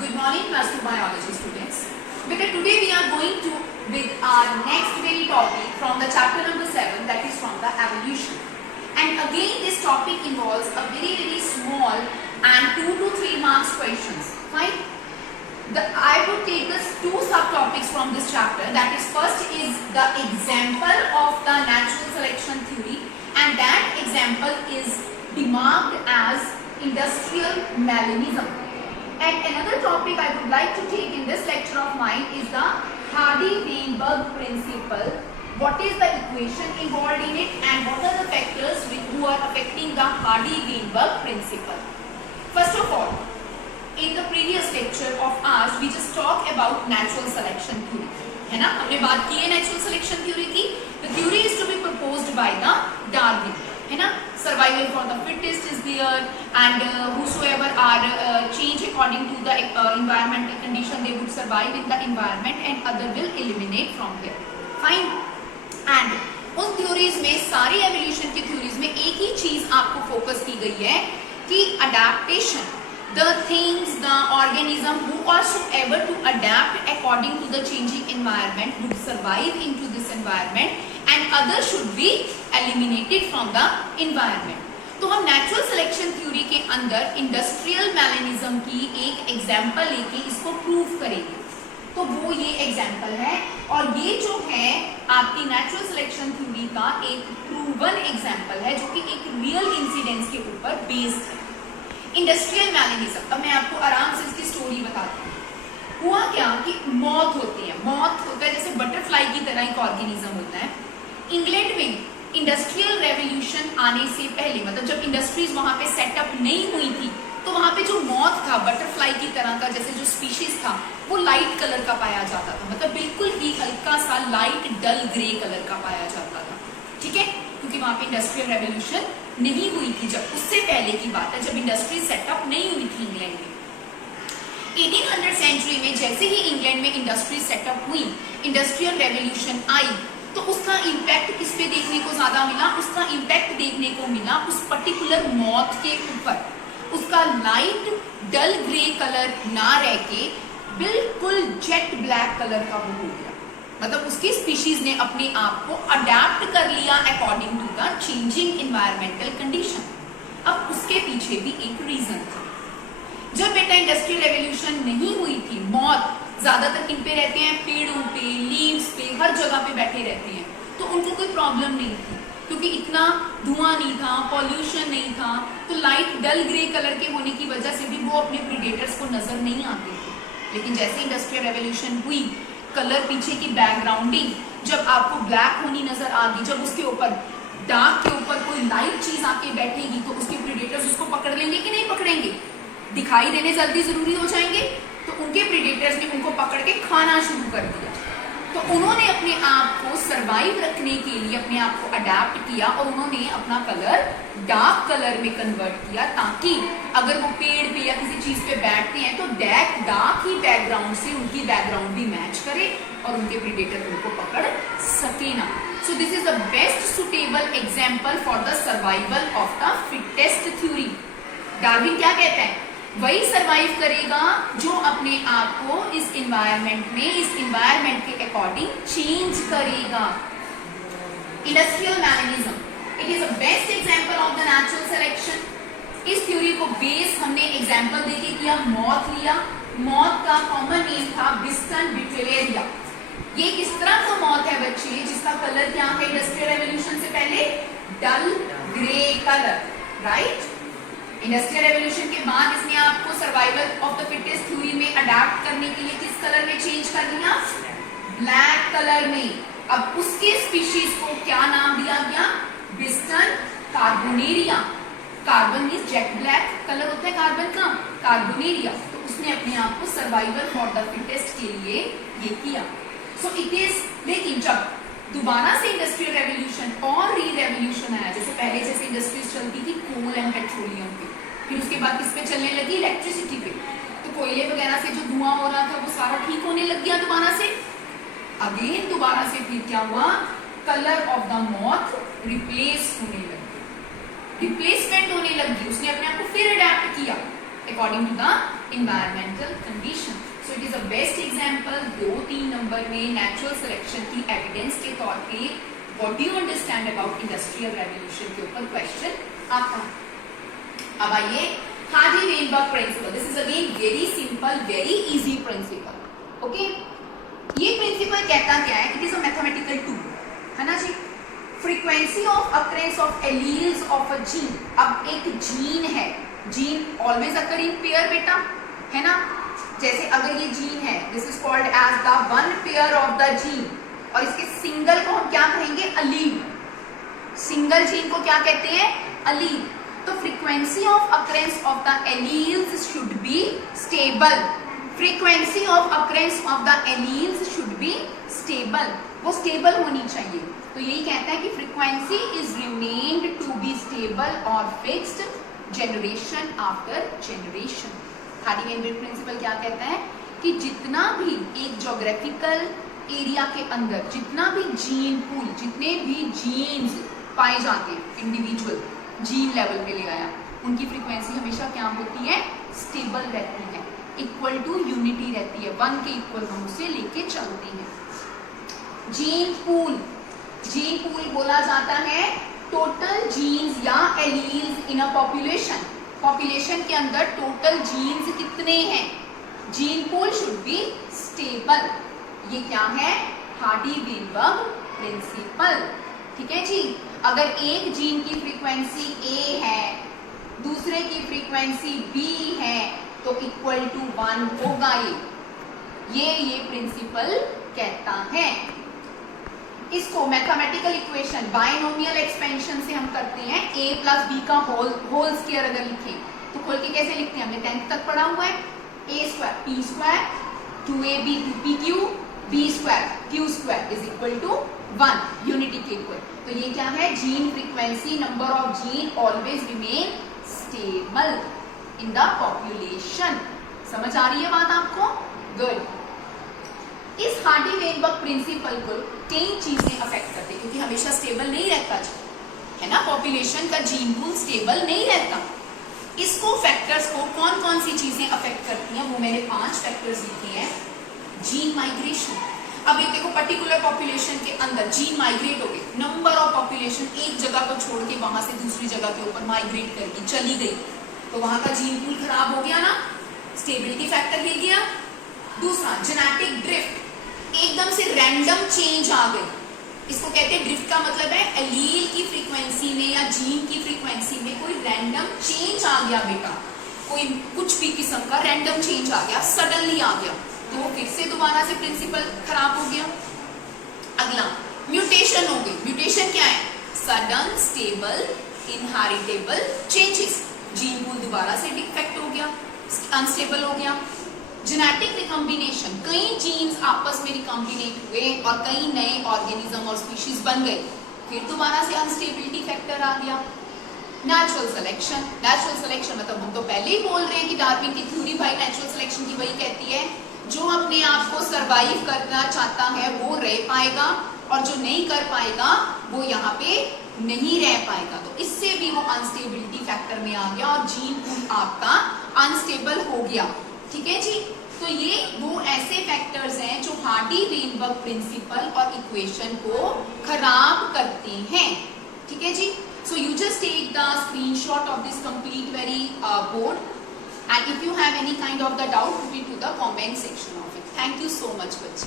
Good morning, Master Biology students. Because today we are going to with our next very topic from the chapter number 7, that is from the evolution. And again, this topic involves a very small and 2 to 3 marks questions. Fine. I would take this 2 subtopics from this chapter. That is, first is the example of the natural selection theory, and that example is demarked as industrial Malinism. And another topic I would like to take in this lecture of mine is the Hardy-Weinberg principle. What is the equation involved in it, and what are the factors who are affecting the Hardy-Weinberg principle? First of all, in the previous lecture of ours, we just talked about natural selection theory. है ना, हमने बात की है natural selection theory की. The theory is to be proposed by the Darwin. है ना, survival for the fittest is there, and whosoever are change according to the environmental condition, they would survive in the environment, and other will eliminate from here. Fine. And उन theories में, सारी evolution की theories में एक ही चीज आपको focus की गई है कि adaptation. The things, the organism who are so able to adapt according to the changing environment would survive into this environment, and others should be eliminated from the environment. तो हम natural selection theory के अंदर industrial Malinism की एक example लेके इसको prove करेंगे. तो वो ये example है, और ये जो है आपकी natural selection theory का एक proven example है, जो कि एक real incidents के ऊपर based है. Industrial melanism. अब मैं आपको आराम से इसकी स्टोरी बताती हूँ. हुआ क्या कि मॉथ होती है. मॉथ होता है जैसे बटरफ्लाई की तरह एक ऑर्गेनिज्म होता है. इंग्लैंड में इंडस्ट्रियल रेवोल्यूशन आने से पहले, मतलब जब इंडस्ट्रीज वहां पे सेटअप नहीं हुई थी, तो वहां पे जो मॉथ था, बटरफ्लाई की तरह का जैसे जो स्पीशीज था, वो लाइट कलर का पाया जाता था. मतलब बिल्कुल ही हल्का सा लाइट डल ग्रे कलर का पाया जाता था. ठीक है, क्योंकि वहां पे इंडस्ट्रियल रेवोल्यूशन नहीं हुई थी. जब उससे पहले की बात है, जब इंडस्ट्री सेटअप नहीं हुई थी इंग्लैंड में. 1800 सेंचुरी में जैसे ही इंग्लैंड में इंडस्ट्री सेटअप हुई, इंडस्ट्रियल रेवोल्यूशन आई, तो उसका इम्पैक्ट किस पे देखने को ज्यादा मिला? उसका इम्पैक्ट देखने को मिला उस पर्टिकुलर मॉथ के ऊपर. उसका लाइट डल ग्रे कलर ना रह के बिल्कुल जेट ब्लैक कलर का वो हो गया. मतलब उसकी स्पीशीज ने अपने आप को अडेप्ट कर लिया according to the changing environmental condition. अब उसके पीछे भी एक रीजन था. जब बेटा इंडस्ट्रियल रेवोल्यूशन नहीं हुई थी, मॉथ ज्यादातर किन पे रहते हैं? पेड़ों पे, लीव्स पे, हर जगह पे बैठे रहते हैं. तो उनको कोई प्रॉब्लम नहीं थी, क्योंकि इतना धुआं नहीं था, पॉल्यूशन नहीं था. तो लाइट डल ग्रे कलर के होने की वजह से भी वो अपने प्रीडेटर्स को नजर नहीं आते थे. लेकिन जैसे इंडस्ट्रियल रेवोल्यूशन हुई, कलर पीछे की बैकग्राउंडिंग जब आपको ब्लैक होनी नजर आ गई, जब उसके ऊपर डार्क के ऊपर कोई लाइट चीज आके बैठेगी, तो उसके प्रीडेटर्स उसको पकड़ लेंगे कि नहीं पकड़ेंगे? दिखाई देने जल्दी जरूरी हो जाएंगे. तो उनके प्रीडेटर्स ने उनको पकड़ के खाना शुरू कर दिया. तो उन्होंने अपने आप को सरवाइव रखने के लिए अपने आप को अडेप्ट किया, और उन्होंने अपना कलर डार्क कलर में कन्वर्ट किया, ताकि अगर वो पेड़ पे या किसी चीज पे बैठते हैं तो डार्क ही बैकग्राउंड से उनकी बैकग्राउंड भी मैच करे और उनके प्रीडेटर उनको पकड़ सके ना. So this is the best suitable example for the survival of the fittest theory. Darwin क्या कहता है? वही सरवाइव करेगा जो अपने आप को इस एनवायरमेंट में, इस एनवायरमेंट के अकॉर्डिंग चेंज करेगा. Industrial melanism, it is a best example of the natural selection. इस थ्योरी को बेस हमने एग्जांपल देके किया. मॉथ लिया. मॉथ का कॉमन नेम था बिस्टन बिटेलेरिया. ये किस तरह का मॉथ है बच्चे, जिसका कलर क्या है इंडस्ट्रियल रेवोल्यूशन से पहले? Dull grey colour. Right. Industrial revolution के बाद इसने आपको survival of the fittest theory में अडेप्ट करने के लिए किस कलर में चेंज कर दिया? ब्लैक कलर में. अब उसके स्पीशीज को क्या नाम दिया गया? Biston carbonaria. Carbon means jet black colour होता है कार्बन का, कार्बोनेरिया. तो उसने अपने आप को सर्वाइवल फॉर द फिटेस्ट के लिए ये किया. So it is. लेकिन जब दोबारा से इंडस्ट्रियल रेवोल्यूशन और री रेवोल्यूशन आया, जैसे पहले जैसे इंडस्ट्रीज चलती थी कोल एंड पेट्रोलियम पे, फिर उसके बाद किस पे चलने लगी? इलेक्ट्रिसिटी पे. तो कोयले वगैरह से जो धुआं हो रहा था वो सारा ठीक होने लग गया दोबारा से. अगेन दोबारा से फिर क्या हुआ? Colour of the moth replace होने लगी, रिप्लेसमेंट होने लगी. उसने अपने आप को फिर अडेप्ट किया according to the environmental condition. So it is the best example 2-3 number में natural selection की evidence के तौर पे what do you understand about industrial revolution के ऊपर question आता है। अब आइए Hardy-Weinberg principle. This is again very simple, very easy principle. Okay? ये principle कहता क्या है? It is a mathematical tool, है ना जी? Frequency of occurrence of alleles of a gene. अब एक जीन है, gene always occur in pair बेटा, है ना? जैसे अगर ये जीन है, this is called as the one pair of the gene, और इसके सिंगल को हम क्या कहेंगे? अलील। सिंगल जीन को क्या कहते हैं? अलील। तो frequency of occurrence of the alleles should be stable. Frequency of occurrence of the alleles should be stable, वो स्टेबल होनी चाहिए। तो यही कहता है कि frequency is remained to be stable और fixed generation after generation. Hardy Weinberg principle क्या कहता है कि जितना भी एक ज्योग्राफिकल एरिया के अंदर जितना भी जीन पूल, जितने भी जीन्स पाए जाते हैं इंडिविजुअल जीन लेवल पे ले आया, उनकी फ्रीक्वेंसी हमेशा क्या होती है? स्टेबल रहती है, इक्वल टू यूनिटी रहती है, 1 के इक्वल हम उसे लेके चलते हैं। जीन पूल बोला जाता है टोटल जीन्स या alleles in a population. Population के अंदर टोटल जीन्स कितने हैं? Gene pool should be stable. ये क्या है? हार्डी-वेइनबर्ग प्रिंसिपल। ठीक है जी। अगर एक जीन की फ्रीक्वेंसी A है, दूसरे की फ्रीक्वेंसी B है, तो इक्वल टू 1 होगा ये प्रिंसिपल कहता है। इसको मैथमेटिकल इक्वेशन बाइनोमियल एक्सपेंशन से हम करते हैं। a प्लस बी का होल स्क्वायर अगर लिखें तो खोल के कैसे लिखते हैं? हमने 10th तक पढ़ा हुआ है। a square p square 2ab 2pq b square q square is equal to 1, unity के इक्वल। तो ये क्या है? Gene frequency, number of gene always remain stable in the population. समझ आ रही है बात आपको? गुड। इस हार्डी-वेइनबर्ग प्रिंसिपल को कई चीजें अफेक्ट करती है, क्योंकि हमेशा स्टेबल नहीं रहता है ना, पॉपुलेशन का जीन पूल स्टेबल नहीं रहता। इसको फैक्टर्स को कौन कौन सी चीजें अफेक्ट करती हैं, वो मैंने 5 फैक्टर्स लिखे हैं। Gene migration. अब एक देखो, पर्टिकुलर पॉपुलेशन के अंदर जीन माइग्रेट हो गए, नंबर ऑफ पॉपुलेशन एक जगह को छोड़ के वहां से दूसरी जगह के ऊपर माइग्रेट करके चली गई, तो वहां का जीन पूल खराब हो गया ना, स्टेबिलिटी फैक्टर हिल गया। दूसरा जेनेटिक ड्रिफ्ट, एकदम से रैंडम चेंज आ गई। इसको कहते हैं ड्रिफ्ट का मतलब है एलील की फ्रीक्वेंसी में या जीन की फ्रीक्वेंसी में कोई रैंडम चेंज आ गया बेटा, कोई कुछ भी किस्म का रैंडम चेंज आ गया, सडनली आ गया, तो फिर से दोबारा से प्रिंसिपल खराब हो गया। अगला म्यूटेशन हो गई। म्यूटेशन क्या है? Sudden stable inheritable changes. Gene pool दोबारा से डिफेक्ट हो गया, अनस्टेबल हो गया। जेनेटिक रिकॉम्बिनेशन, कई जीन्स आपस में रिकॉम्बिनेट हुए और कई नए ऑर्गेनिज्म और स्पीशीज बन गए, फिर दोबारा से अनस्टेबिलिटी फैक्टर आ गया। Natural selection. नेचुरल सिलेक्शन मतलब हम तो पहले ही बोल रहे हैं कि डार्विन की थ्योरी भाई नेचुरल सिलेक्शन की वही कहती है, जो अपने आप को सरवाइव करना चाहता है वो रह पाएगा और जो नहीं कर पाएगा वो यहाँ पे नहीं रह पाएगा। तो इससे भी वो अनस्टेबिलिटी फैक्टर में आ गया और जीन पूल आपका अनस्टेबल हो गया। ठीक है जी। तो ये वो ऐसे फैक्टर्स हैं जो हार्डी-वेइनबर्ग प्रिंसिपल और इक्वेशन को खराब करते हैं। ठीक है जी। So you just take the screenshot of this complete very board and if you have any kind of the doubt, put it to the comment section of it. Thank you so much बच्चे।